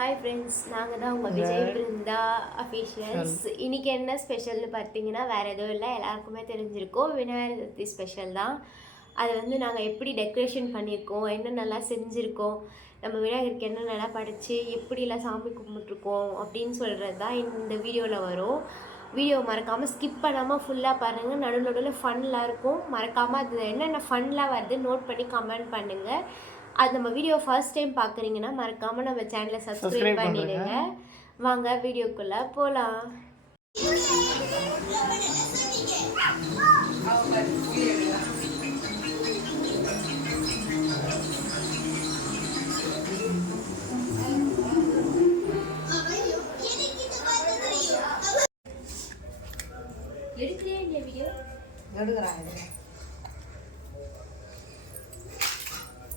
Hi friends, நாங்கள் தான் உங்கள் விஜய் பிருந்தா அஃபீஷியல்ஸ். இன்றைக்கி என்ன ஸ்பெஷல்னு பார்த்தீங்கன்னா வேறு எதுவும் இல்லை, எல்லாருக்குமே தெரிஞ்சிருக்கோம். விநாயகர் சதுர்த்தி ஸ்பெஷல் தான். அதை வந்து நாங்கள் எப்படி டெக்கரேஷன் பண்ணியிருக்கோம், என்னென்னலாம் செஞ்சுருக்கோம், நம்ம விநாயகருக்கு என்னென்னலாம் படைச்சி எப்படிலாம் சாமி கும்பிட்ருக்கோம் அப்படின்னு சொல்கிறது தான் இந்த வீடியோவில் வரும். வீடியோ மறக்காமல் ஸ்கிப் பண்ணாமல் ஃபுல்லாக பாருங்கள். நடுவில் ஃபன்லாம் இருக்கும். மறக்காமல் அது என்னென்ன ஃபன்லாம் வருது நோட் பண்ணி கமெண்ட் பண்ணுங்கள். அது நம்ம வீடியோ ஃபர்ஸ்ட் டைம் பார்க்குறீங்கன்னா மறக்காமல் நம்ம சேனலை சப்ஸ்கிரைப் பண்ணிடுங்க. வாங்க வீடியோக்குள்ளே போகலாம். எடுக்கலையே இல்லையா வீடியோ? எடுக்கிறாங்க.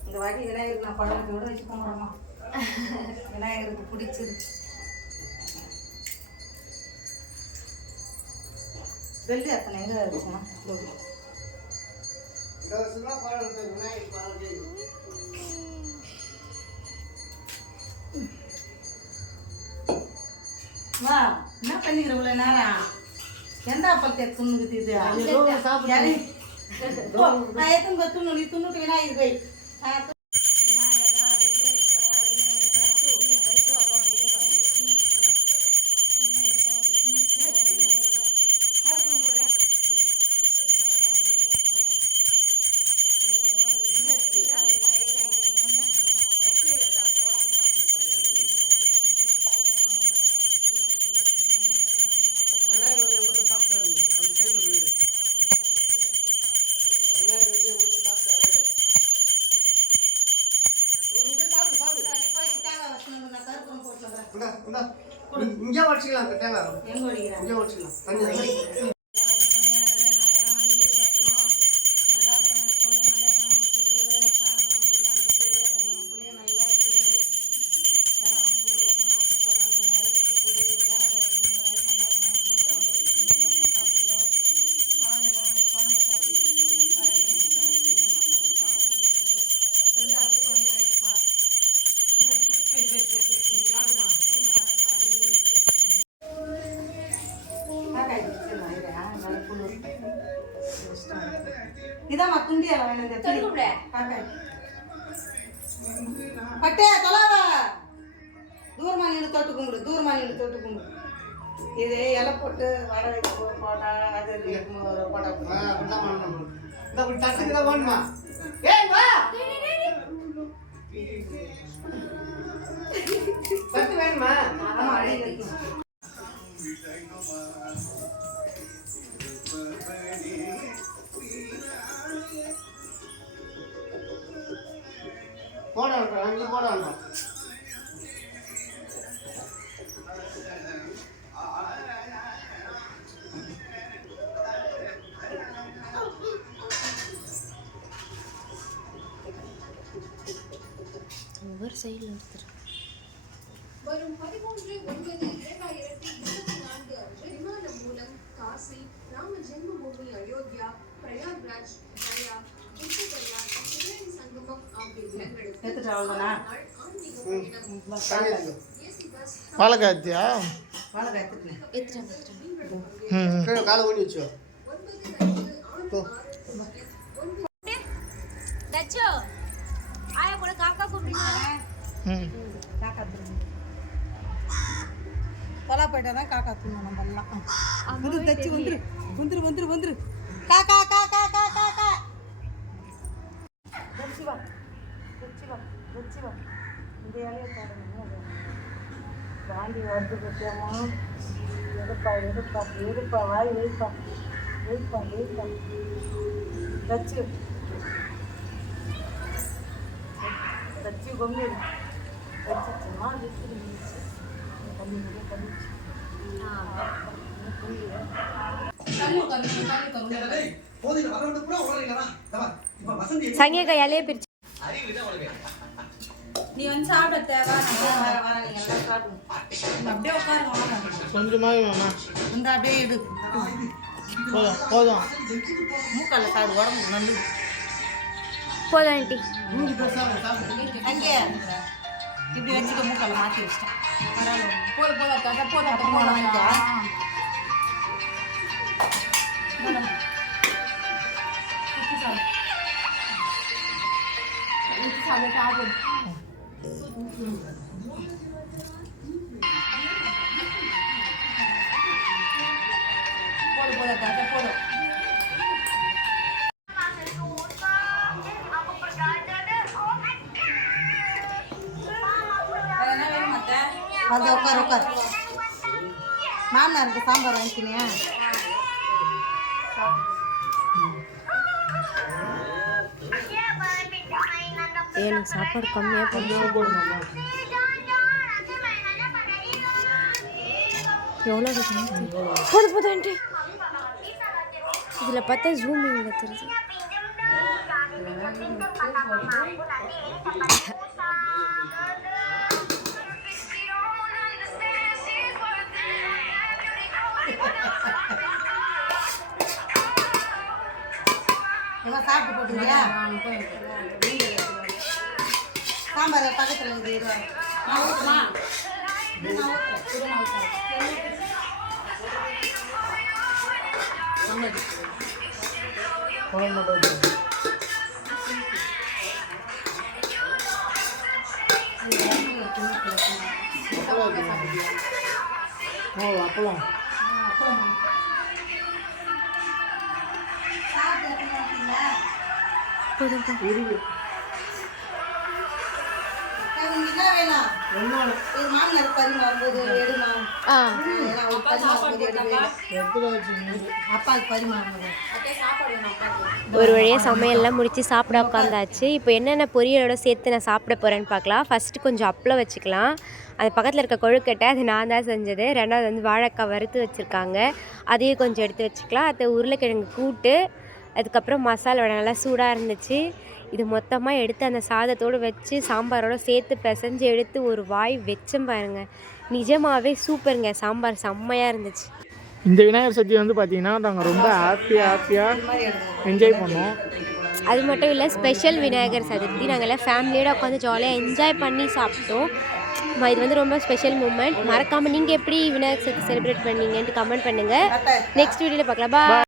இந்த வாட்டி விநாயகருக்கு நான் பழக்கத்தோடு வச்சு கும்பிட்றோமா, விநாயகருக்கு பிடிச்சது. வெள்ளி அத்தனை எங்கே இருக்குமா? வா, என்ன பண்ணிக்கிற இவ்வளோ நேரம்? எந்த அப்பளத்தை துண்ணுக்குது இது? நான் எத்தனை துண்ணு நீ துண்ணுட்டு விநாயகர் போய் இங்கே வச்சுக்கலாம். தேங்காய் இங்கே வச்சுக்கலாம். தண்ணி இதாம்மா துண்டியா பட்டே தொலாவா தூரமா நின்று தொட்டு கும்பிடு, தூரமா நின்று தொட்டு கும்பிடு. இது இலை போட்டு வடை வைக்க போட்டா அது போட்டா தட்டுக்கு தான் வேணுமா? தட்டு வேணுமா? ஆமா, அழகு போட அங்கே போட வேண்டாம். ஒவ்வொரு சைடில் எடுத்துரு. வரும் 13/9/2024 அன்று விமானம் மூலம் காசி, ராம ஜென்மபூமி அயோத்தியா, பிரயாக்ராஜ், கயா, புத்தகயா, திரிவேணி சங்கமம் ஆகிய இடங்களுக்கு பாலகாத்தியா காலை ஓடி வச்சோ. ஆயா கூட காக்கா கூப்பிடுங்க. கொலா போயிட்டா தான் காக்கா தூணும். நம்ம எல்லாம் வந்து தச்சு வந்துரு வந்துரு வந்துரு வந்துரு காக்கா காக்கா காக்கா காக்கா தச்சிவா தச்சிவா தச்சிவா. இந்த இலையை பாருங்க, காண்டி வருது பற்றியாமா. எடுப்பா எடுப்பா எடுப்பா, வாய் வைப்பா வைப்பா வைப்பா. தச்சு தச்சு கொண்டு வச்சுமா வச்சுருந்துச்சு. தண்ணி பண்ணிச்சு சங்கிய கையாலே பிரிச்சு நீ வந்து சாப்பிட தேவை. அப்படியே உட்காருங்க, கொஞ்சமாக இந்த அப்படியே எடு. போதும் மூக்கல்ல சாப்பிடு, உடம்புக்கு நல்லது. போதும் ஆண்டி. அங்கே இப்படி வச்சுக்க மூக்கால மாற்றி வச்சிட்டேன். போதும் போதும் அத்தை, போதும் அத்தை, போதும் வாங்கிக்கோ. போதும் போதும் அத்தை, போதும். அது உட்கார் உட்கார். மாமனாருக்கு சாம்பார் வாங்கிக்கினியா? எனக்கு சாப்பாடு கம்மியாக போடுவோம். எவ்வளோ போதும் போதும் இதில் பார்த்தா ஜூமிங்கில் தெரியுது. இவன் சாப்பிட்டு போட்டுக்கிறியா? சாம்பார் பக்கத்தில் இருக்குது. நான் ஊற்றுமா? அப்பளம் என்ன வேணும்? இது மாமனார் பரிமாறும்போது எடுமா. ஆ அப்பாவுக்கு பரிமாறும்போது ஒரு வழியாக சமையல்லாம் முடித்து சாப்பிட உட்காந்தாச்சு. இப்போ என்னென்ன பொரியலோட சேர்த்து நான் சாப்பிட போகிறேன்னு பார்க்கலாம். ஃபஸ்ட்டு கொஞ்சம் அப்பளம் வச்சுக்கலாம். அது பக்கத்தில் இருக்க கொழுக்கட்டை அது நான் தான் செஞ்சது. ரெண்டாவது வந்து வாழைக்காய் வறுத்து வச்சுருக்காங்க, அதையும் கொஞ்சம் எடுத்து வச்சுக்கலாம். அது உருளைக்கிழங்கு கூட்டு, அதுக்கப்புறம் மசாலோட நல்லா சூடாக இருந்துச்சு. இது மொத்தமாக எடுத்து அந்த சாதத்தோடு வச்சு சாம்பாரோடு சேர்த்து பிசைஞ்சு எடுத்து ஒரு வாய் வச்சேன் பாருங்க. நிஜமாகவே சூப்பருங்க. சாம்பார் செம்மையாக இருந்துச்சு. இந்த விநாயகர் சதுர்த்தி வந்து பார்த்தீங்கன்னா நாங்கள் ரொம்ப ஹாப்பியாக என்ஜாய் பண்ணோம். அது மட்டும் இல்லை, ஸ்பெஷல் விநாயகர் சதுர்த்தி நாங்கள் எல்லாம் ஃபேமிலியோடு உட்காந்து ஜாலியாக என்ஜாய் பண்ணி சாப்பிட்டோம். இது வந்து ரொம்ப ஸ்பெஷல் மூமெண்ட். மறக்காமல் நீங்கள் எப்படி விநாயகர் சதுர்த்தி செலிப்ரேட் பண்ணீங்கன்ட்டு கமெண்ட் பண்ணுங்கள். நெக்ஸ்ட் வீடியோவில் பார்க்கலாம். பாய்.